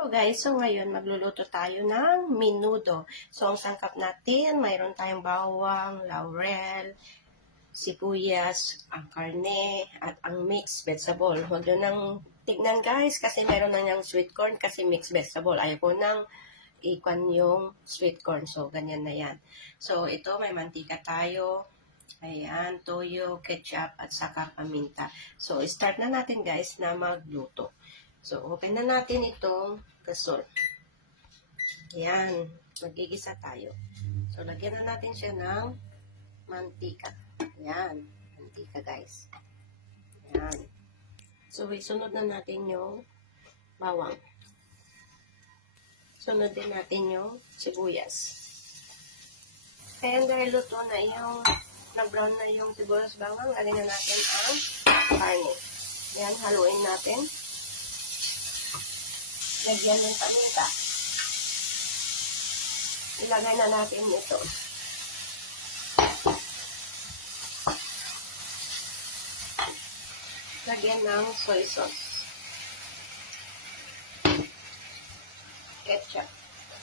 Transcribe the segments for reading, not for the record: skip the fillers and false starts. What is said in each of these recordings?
Hello guys, so ngayon magluluto tayo ng menudo. So ang sangkap natin, mayroon tayong bawang, laurel, sibuyas, ang karne, at ang mixed vegetable. Huwag nyo nang tignan guys, kasi mayroon na niyang sweet corn kasi mixed vegetable. Ayaw ko nang ikwan yung sweet corn. So ganyan na yan. So ito may mantika tayo. Ayan, toyo, ketchup, at saka paminta. So start na natin guys na magluto. So, open na natin itong gasol. Ayan, magigisa tayo. So, lagyan na natin siya ng mantika. Ayan, mantika guys. Ayan. So, isunod na natin yung bawang. Sunod din natin yung sibuyas. Ayan, dahil luto na yung nag-brown na yung sibuyas bawang, alin na natin ang karne. Ayan, haluin natin. Lagyan ng paminta. Ilagay na natin ito. Lagyan ng soy sauce. Ketchup.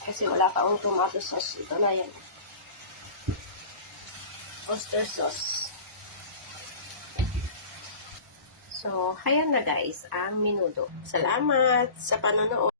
Kasi wala pa akong tomato sauce. Ito na yan. Oyster sauce. So, ayan na guys, ang menudo. Salamat sa panonood.